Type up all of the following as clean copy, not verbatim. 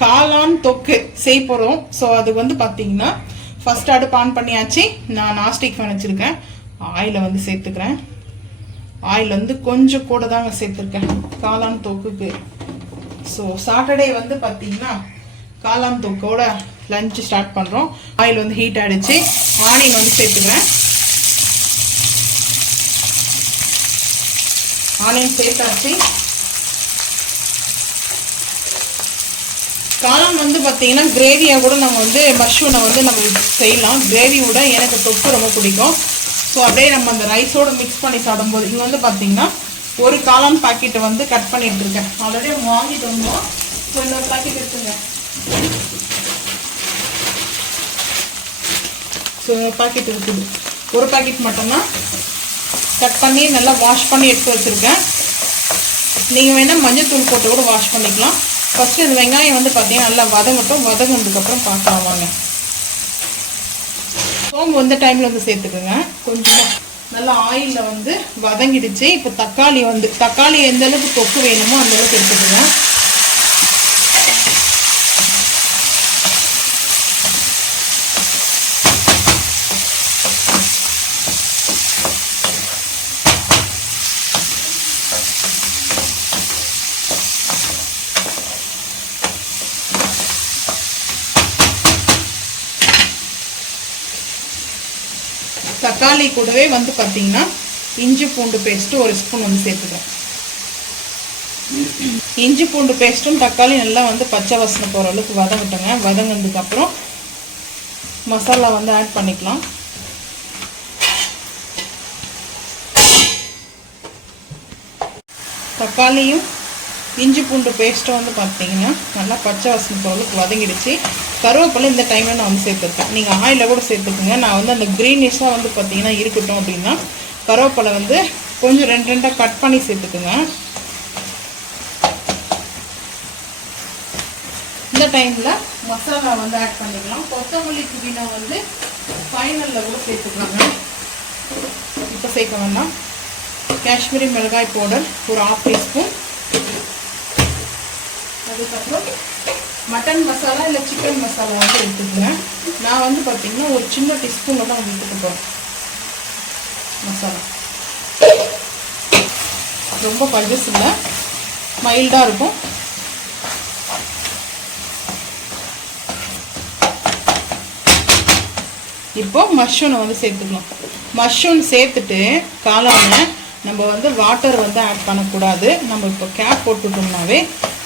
காளான் தொக்கு செய்ய போகிறோம். ஸோ அது வந்து பார்த்தீங்கன்னா ஃபர்ஸ்ட் அடுப்பு ஆன் பண்ணியாச்சு. நான் நாஸ்டிக் ஃபேன் வச்சுருக்கேன். ஆயிலை வந்து சேர்த்துக்கிறேன். ஆயில் வந்து கொஞ்சம் கூட தாங்க சேர்த்துருக்கேன் காளான் தொக்குக்கு. ஸோ சாட்டர்டே வந்து பார்த்தீங்கன்னா காளான் தொக்கோட லஞ்சு ஸ்டார்ட் பண்ணுறோம். ஆயில் வந்து ஹீட் ஆகிடுச்சு. ஆனியன் வந்து சேர்த்துக்கிறேன். ஆனியன் சேர்த்தாச்சு. காளான் வந்து பார்த்தீங்கன்னா கிரேவியாக கூட நம்ம வந்து மஷ்ரூமை வந்து நம்ம செய்யலாம். கிரேவியோட எனக்கு தொக்கு ரொம்ப பிடிக்கும். ஸோ அப்படியே நம்ம அந்த ரைஸோடு மிக்ஸ் பண்ணி சாப்பிடும்போது இங்கே வந்து பார்த்தீங்கன்னா ஒரு காளான் பாக்கெட்டை வந்து கட் பண்ணி எடுத்துருக்கேன். ஆல்ரெடி வாங்கிட்டு வந்தோம். ஸோ இன்னொரு பாக்கெட் எடுத்துங்க. ஸோ இன்னொரு பாக்கெட் இருக்குது. ஒரு பாக்கெட் மட்டும்தான் கட் பண்ணி நல்லா வாஷ் பண்ணி எடுத்து வச்சுருக்கேன். நீங்கள் வேணால் மஞ்சள் போட்டு கூட வாஷ் பண்ணிக்கலாம். ஃபஸ்ட்டு இந்த வெங்காயம் வந்து பார்த்தீங்கன்னா நல்லா வதங்கட்டும். வதங்கினதுக்கப்புறம் பார்க்கலாம் வாங்க. சோம்பு வந்து டைமில் வந்து சேர்த்துக்குங்க. கொஞ்சம் நல்லா ஆயிலில் வந்து வதங்கிடுச்சு. இப்போ தக்காளி எந்த அளவுக்கு தொக்கு வேணுமோ அந்த அளவுக்கு எடுத்துக்குங்க. தக்காளி கூடவே வந்து பார்த்தீங்கன்னா இஞ்சி பூண்டு பேஸ்ட்டு ஒரு ஸ்பூன் வந்து சேர்த்துக்கிறேன். இஞ்சி பூண்டு பேஸ்ட்டும் தக்காளி நல்லா வந்து பச்சை வாசனை போகிற அளவுக்கு வதங்கட்டுங்க. வதங்கினதுக்கப்புறம் மசாலா வந்து ஆட் பண்ணிக்கலாம். தக்காளியும் இஞ்சி பூண்டு பேஸ்ட்டும் வந்து பார்த்தீங்கன்னா நல்லா பச்சை வாசனை போகிற அளவுக்கு வதங்கிடுச்சு. கருவேப்பிலை இந்த டைமில் நான் வந்து சேர்த்துருக்கேன். நீங்கள் ஆயிலில் கூட சேர்த்துக்குங்க. நான் வந்து அந்த க்ரீனிஷாக வந்து பார்த்தீங்கன்னா இருக்கட்டும் அப்படின்னா கருவேப்பிலை வந்து கொஞ்சம் ரெண்டாக கட் பண்ணி சேர்த்துக்குங்க. இந்த டைமில் மசாலா வந்து ஆட் பண்ணிக்கலாம். கொத்தமல்லி புதினா வந்து ஃபைனலில் கூட சேர்த்துக்கலாங்க. இப்போ சேர்க்க வேண்டாம். காஷ்மீரி மிளகாய் பவுடர் ஒரு 1/2 டீஸ்பூன். அதுக்கப்புறம் மட்டன் மசாலா இல்லை சிக்கன் மசாலா வந்து எடுத்துக்கிறேன். நான் வந்து பார்த்தீங்கன்னா ஒரு சின்ன டீஸ்பூனில் தான் வந்து எடுத்துக்க போகிறேன். மசாலா ரொம்ப பல்ஜஸ் இல்லை, மைல்டாக இருக்கும். இப்போ மஷ்ரூமை வந்து சேர்த்துக்கலாம். மஷ்ரூம் சேர்த்துட்டு காளானை நம்ம வந்து வாட்டர் வந்து ஆட் பண்ணக்கூடாது. நம்ம இப்போ கேப் போட்டுட்டோம்னாவே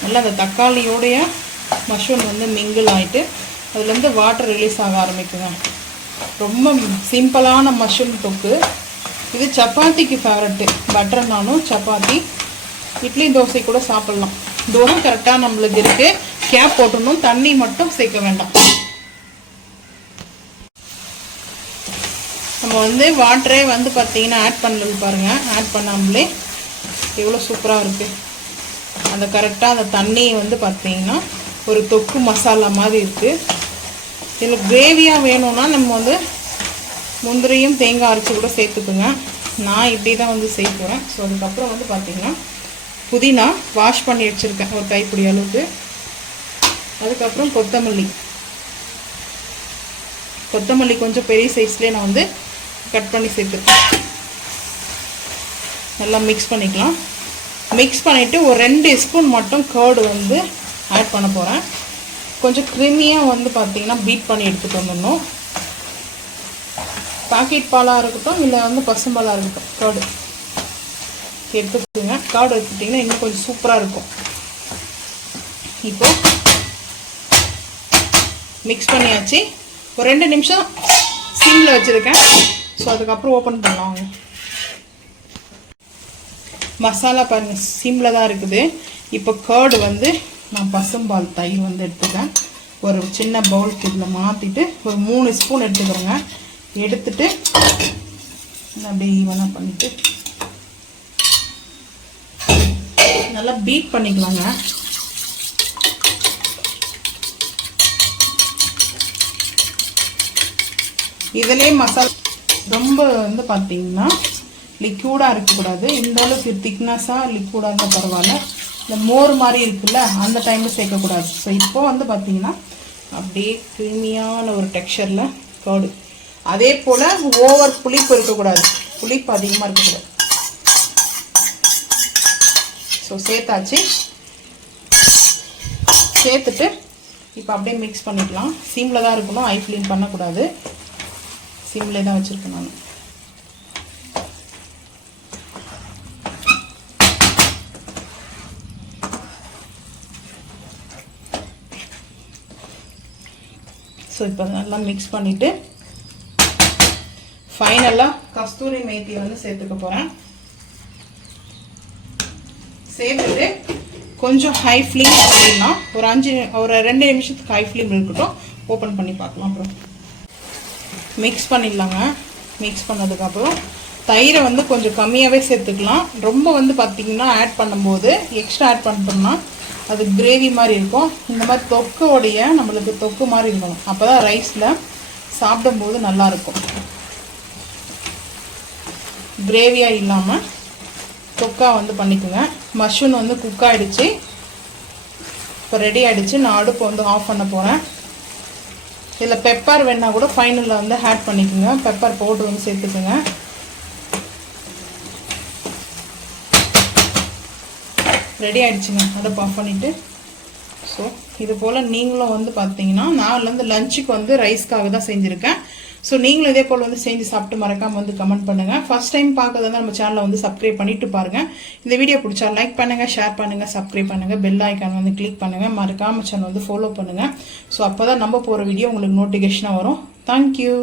நல்லா அந்த தக்காளியோடைய மஷ்ரூம் வந்து மிங்கிள் ஆகிட்டு அதுலேருந்து வாட்டர் ரிலீஸ் ஆக ஆரம்பிக்குங்க. ரொம்ப சிம்பிளான மஷ்ரூம் தொக்கு. இது சப்பாத்திக்கு ஃபேவரட்டு. பட்டர் நானும் சப்பாத்தி இட்லி தோசை கூட சாப்பிட்லாம். தோசை கரெக்டாக நம்மளுக்கு இருக்குது. கேப் போட்டணும். தண்ணி மட்டும் சேர்க்க வேண்டாம். நம்ம வந்து வாட்டரே வந்து பார்த்தீங்கன்னா ஆட் பண்ணது பாருங்கள். ஆட் பண்ணாமலே எவ்வளோ சூப்பராக இருக்குது. அந்த கரெக்டாக அந்த தண்ணி வந்து பார்த்தீங்கன்னா ஒரு தொக்கு மசாலா மாதிரி இருக்குது. இதில் கிரேவியாக வேணும்னா நம்ம வந்து முந்திரியும் தேங்காய் அரைச்சி கூட சேர்த்துக்குங்க. நான் இப்படி தான் வந்து செய்ய போகிறேன். ஸோ அதுக்கப்புறம் வந்து பார்த்திங்கன்னா புதினா வாஷ் பண்ணி வச்சுருக்கேன் ஒரு கைப்பிடி அளவுக்கு. அதுக்கப்புறம் கொத்தமல்லி கொஞ்சம் பெரிய சைஸ்லேயே நான் வந்து கட் பண்ணி சேர்த்துருக்கேன். நல்லா மிக்ஸ் பண்ணிக்கலாம். மிக்ஸ் பண்ணிவிட்டு ஒரு 2 ஸ்பூன் மட்டும் கர்டு வந்து ஆட் பண்ண போகிறேன். கொஞ்சம் க்ரீமியாக வந்து பார்த்திங்கன்னா பீட் பண்ணி எடுத்துகிட்டு வந்துடணும். பாக்கெட் பாலாக இருக்கட்டும் இல்லை வந்து பசும்பாலாக இருக்கட்டும், கர்டு எடுத்துக்கோங்க. கர்டு எடுத்துட்டிங்கன்னா இன்னும் கொஞ்சம் சூப்பராக இருக்கும். இப்போது மிக்ஸ் பண்ணியாச்சு. ஒரு 2 நிமிஷம் சிம்மில் வச்சுருக்கேன். ஸோ அதுக்கப்புறம் ஓப்பன் பண்ணலாம். மசாலா பாருங்கள் சிம்மில் தான் இருக்குது. இப்போ கர்டு வந்து நான் பசும்பால் தயிர் வந்து எடுத்துக்கிறேன். ஒரு சின்ன பவுலுக்கு இதில் மாற்றிட்டு ஒரு 3 ஸ்பூன் எடுத்துக்கிறேங்க. எடுத்துட்டு அப்படியே ஈவனாக பண்ணிவிட்டு நல்லா பீட் பண்ணிக்கலாங்க. இதிலே மசாலா ரொம்ப வந்து பார்த்தீங்கன்னா லிக்யூடாக இருக்கக்கூடாது. இந்த அளவுக்கு திக்னஸாக லிக்யூடாக இருந்தால் பரவாயில்ல. இந்த மோர் மாதிரி இருக்குல்ல அந்த டைமில் சேர்க்கக்கூடாது. ஸோ இப்போ வந்து பார்த்தீங்கன்னா அப்படியே க்ரீமியான ஒரு டெக்ஸ்சரில் கர்டு. அதே போல் ஓவர் புளிப்பு இருக்கக்கூடாது, புளிப்பு அதிகமாக இருக்கக்கூடாது. ஸோ சேர்த்தாச்சு. சேர்த்துட்டு இப்போ அப்படியே மிக்ஸ் பண்ணிக்கலாம். சிம்மில் தான் இருக்கணும், ஹை ஃப்ளேம் பண்ணக்கூடாது. சிம்லே தான் வச்சுருக்கேன் நான். ஸோ இப்போ நல்லா மிக்ஸ் பண்ணிவிட்டு ஃபைனலாக கஸ்தூரி மேத்தி வந்து சேர்த்துக்க போகிறேன். சேர்த்துட்டு கொஞ்சம் ஹை ஃப்ளேம் பண்ணிடலாம். ஒரு 2 நிமிஷத்துக்கு ஹை ஃப்ளேம் இருக்கட்டும். ஓப்பன் பண்ணி பார்க்கலாம். அப்புறம் மிக்ஸ் பண்ணிடலாங்க. மிக்ஸ் பண்ணதுக்கப்புறம் தயிரை வந்து கொஞ்சம் கம்மியாகவே சேர்த்துக்கலாம். ரொம்ப வந்து பார்த்திங்கன்னா ஆட் பண்ணும்போது எக்ஸ்ட்ரா ஆட் பண்ணிட்டோம்னா அது கிரேவி மாதிரி இருக்கும். இந்த மாதிரி தொக்கோடைய நம்மளுக்கு தொக்கு மாதிரி இருக்கணும். அப்போ தான் ரைஸில் சாப்பிடும்போது நல்லாயிருக்கும். கிரேவியாக இல்லாமல் தொக்கா வந்து பண்ணிக்கோங்க. மஷ்ரூம் வந்து குக் ஆகிடுச்சு. இப்போ ரெடி ஆகிடுச்சு. நான் அடுப்பை வந்து ஆஃப் பண்ண போகிறேன். இதில் பெப்பர் வேணால் கூட ஃபைனலில் வந்து ஆட் பண்ணிக்கோங்க. பெப்பர் பவுடர் வந்து சேர்த்துக்குங்க. ரெடி ஆகிடுச்சுங்க. அடுப்பு ஆஃப் பண்ணிவிட்டு ஸோ இது போல் நீங்களும் வந்து பார்த்தீங்கன்னா நான் வந்து லஞ்சுக்கு வந்து ரைஸ்க்காக தான் செஞ்சுருக்கேன். ஸோ நீங்களும் இதே போல் வந்து செஞ்சு சாப்பிட்டு மறக்காமல் வந்து கமெண்ட் பண்ணுங்கள். ஃபர்ஸ்ட் டைம் பார்க்கறதா நம்ம சேனலை வந்து சப்ஸ்கிரைப் பண்ணிட்டு பாருங்கள். இந்த வீடியோ பிடிச்சா லைக் பண்ணுங்கள், ஷேர் பண்ணுங்கள், சப்ஸ்கிரைப் பண்ணுங்கள், பெல் ஐக்கான் வந்து கிளிக் பண்ணுங்கள். மறக்காமல் சேனல் வந்து ஃபாலோ பண்ணுங்கள். ஸோ அப்போ தான் நம்ம போகிற வீடியோ உங்களுக்கு நோட்டிஃபிகேஷனாக வரும். தேங்க்யூ.